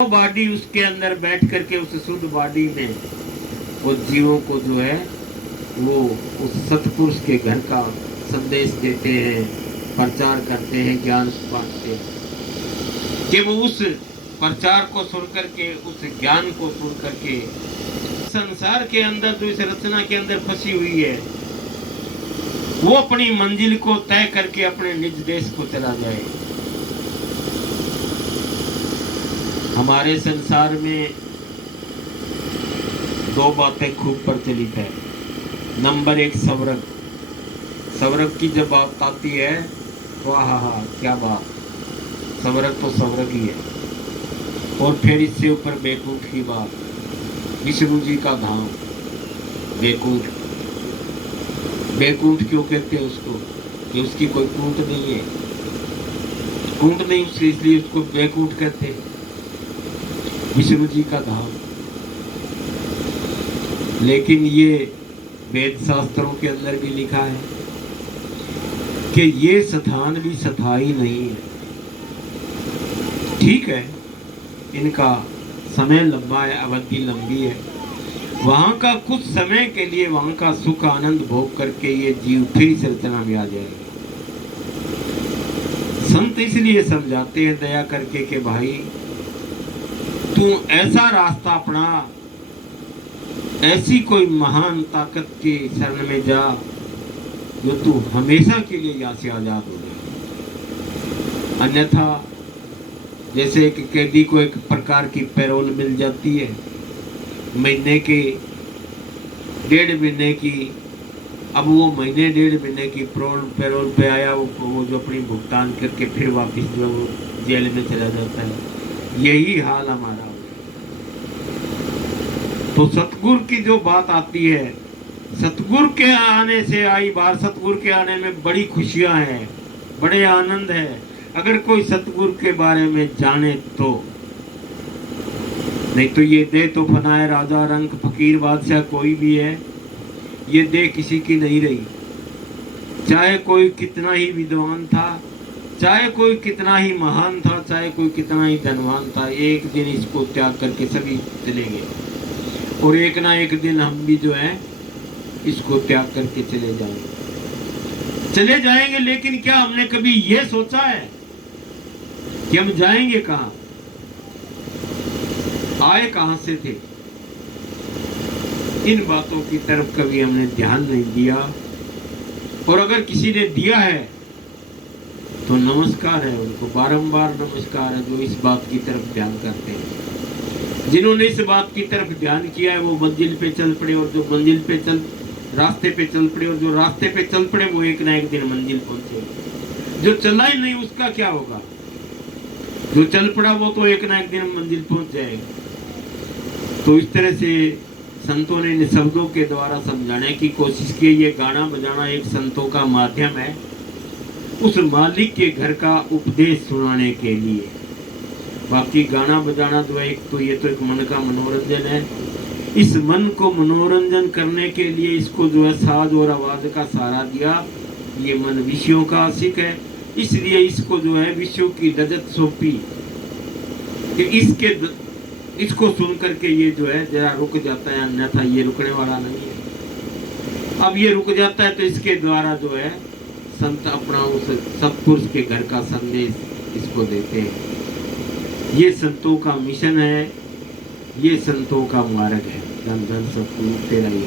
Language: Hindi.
वो बॉडी उसके अंदर बैठ करके उस शुद्ध बॉडी में वो जीवों को जो है वो उस सतपुरुष के घर का संदेश देते हैं, प्रचार करते हैं, ज्ञान बांटते हैं कि वो उस प्रचार को सुन करके, उस ज्ञान को सुन करके संसार के अंदर जो इस रचना के अंदर फंसी हुई है वो अपनी मंजिल को तय करके अपने निज देश को चला जाए। हमारे संसार में दो बातें खूब प्रचलित है। नंबर एक स्वर्ग। स्वर्ग की जब बात आती है तो हा क्या बात, स्वर्ग तो स्वर्ग ही है। और फिर इससे ऊपर बैकुंठ की बात, विष्णु जी का धाम बैकुंठ। बैकुंठ क्यों कहते हैं उसको? कि उसकी कोई कूंट नहीं है, कूंट नहीं इसलिए उसको बैकुंठ कहते हैं, विष्णु जी का धाम। लेकिन ये वेद शास्त्रों के अंदर भी लिखा है कि ये स्थान भी स्थायी नहीं है। ठीक है, इनका समय लंबा है, अवधि लंबी है, वहां का कुछ समय के लिए वहां का सुख आनंद भोग करके ये जीव फिर इस रचना में आ जाएगा। संत इसलिए समझाते हैं दया करके कि भाई तू ऐसा रास्ता अपना, ऐसी कोई महान ताकत के शरण में जा जो तू हमेशा के लिए यहाँ से आजाद हो जाए। अन्यथा जैसे एक कैदी को एक प्रकार की पैरोल मिल जाती है, महीने के 1.5 महीने की, अब वो महीने 1.5 महीने की पैरोल पे आया, वो जो अपनी भुगतान करके फिर वापस जो वो जेल में चला जाता है। यही हाल हमारा हो। तो सतगुरु की जो बात आती है, सतगुरु के आने से आई बात, सतगुरु के आने में बड़ी खुशियां हैं, बड़े आनंद है। अगर कोई सतगुरु के बारे में जाने तो, नहीं तो ये दे तो फनाए राजा रंग फकीर बादशाह कोई भी है, ये दे किसी की नहीं रही। चाहे कोई कितना ही विद्वान था, चाहे कोई कितना ही महान था, चाहे कोई कितना ही धनवान था, एक दिन इसको त्याग करके सभी चले गए। और एक ना एक दिन हम भी जो है इसको त्याग करके चले जाएंगे। लेकिन क्या हमने कभी ये सोचा है कि हम जाएंगे कहाँ, आए कहां से थे? इन बातों की तरफ कभी हमने ध्यान नहीं दिया। और अगर किसी ने दिया है तो नमस्कार है उनको, बारंबार नमस्कार है, जो इस बात की तरफ ध्यान करते हैं। जिन्होंने इस बात की तरफ ध्यान किया है वो मंजिल पे चल पड़े, और जो मंजिल पे रास्ते पे चल पड़े, और जो रास्ते पे चल पड़े वो एक ना एक दिन मंजिल पहुंचे। जो चला ही नहीं उसका क्या होगा? जो चल पड़ा वो तो एक ना एक दिन मंजिल पहुंच जाएगा। तो इस तरह से संतों ने इन शब्दों के द्वारा समझाने की कोशिश की। ये गाना बजाना एक संतों का माध्यम है उस मालिक के घर का उपदेश सुनाने के लिए। बाकी गाना बजाना जो है, एक तो ये तो एक मन का मनोरंजन है। इस मन को मनोरंजन करने के लिए इसको जो है साज और आवाज का सहारा दिया। ये मन विषयों का आशिक है, इसलिए इसको जो है विषयों की लज्जत सौंपी कि इसको सुन करके ये जो है जरा रुक जाता है, अन्यथा ये रुकने वाला नहीं है। अब ये रुक जाता है तो इसके द्वारा जो है संत अपना उस सतपुरुष के घर का संदेश इसको देते हैं। ये संतों का मिशन है, ये संतों का मार्ग है। धन धन सतगुरु तेरा ही।